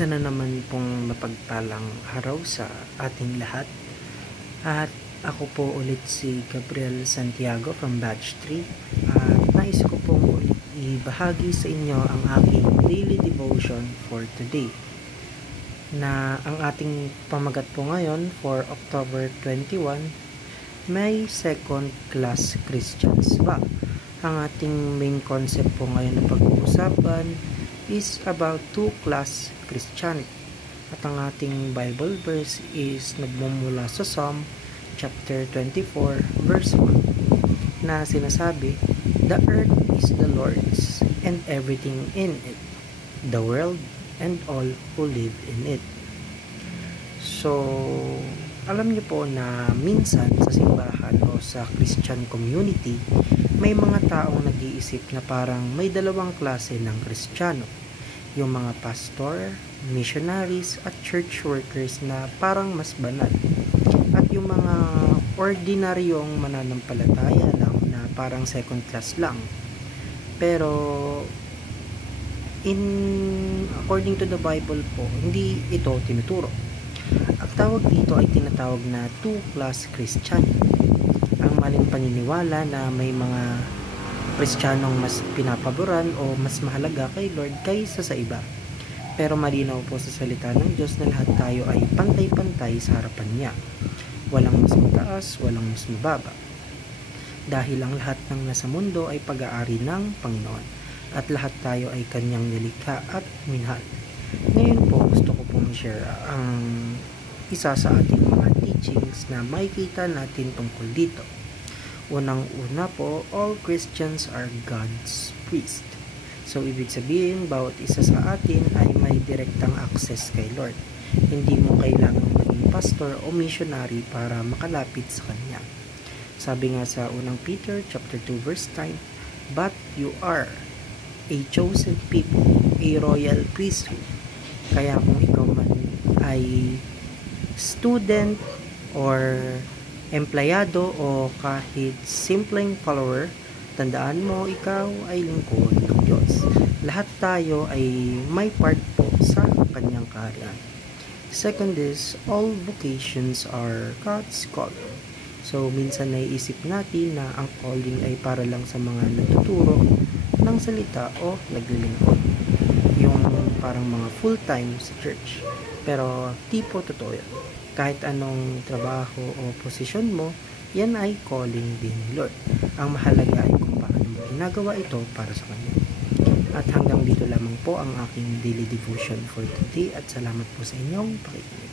Isa na naman pong mapagpalang araw sa ating lahat. At ako po ulit si Gabriel Santiago from Batch 3. At nais ko pong ulit ibahagi sa inyo ang aking daily devotion for today. Na ang ating pamagat po ngayon for October 21, may second class Christians ba? Ang ating main concept po ngayon na pag-uusapan is about two-class Christianity. At ang ating Bible verse is nagmumula sa Psalm chapter 24 verse 1 na sinasabi, "The earth is the Lord's and everything in it, the world and all who live in it." So, alam niyo po na minsan sa simbahan o sa Christian community, may mga taong nag-iisip na parang may dalawang klase ng Kristiyano. Yung mga pastor, missionaries at church workers na parang mas banal. At yung mga ordinaryong mananampalataya lang na parang second class lang. Pero according to the Bible po, hindi ito tinuturo. Ang tawag dito ay tinatawag na two-class Christianity. Ang maling paniniwala na may mga Kristiyanong mas pinapaboran o mas mahalaga kay Lord kaysa sa iba. Pero malinaw po sa salita ng Diyos na lahat tayo ay pantay-pantay sa harapan niya. Walang mas mataas, walang mas mababa. Dahil ang lahat ng nasa mundo ay pag-aari ng Panginoon at lahat tayo ay kanyang nilikha at minahal. Ngayon po gusto ko pong share ang isa sa ating mga teachings na makikita natin tungkol dito. Unang-una po, all Christians are God's priest. So, ibig sabihin, bawat isa sa atin ay may direktang access kay Lord. Hindi mo kailangang maging pastor o missionary para makalapit sa Kanya. Sabi nga sa unang Peter chapter 2 verse 9, "But you are a chosen people, a royal priesthood." Kaya kung ikaw man ay student or empleyado o kahit simpleng follower, tandaan mo ikaw ay lingkod ng Diyos. Lahat tayo ay may part po sa kanyang kaharian. Second is, all vocations are God's calling. So, minsan naiisip natin na ang calling ay para lang sa mga nagtuturo ng salita o naglilingkod. Yung parang mga full-time sa church. Pero, di po totoo yan. Kahit anong trabaho o posisyon mo, yan ay calling din ni Lord. Ang mahalaga ay kung paano mo ginagawa ito para sa Kanya. At hanggang dito lamang po ang aking daily devotion for today at salamat po sa inyong pakikinig.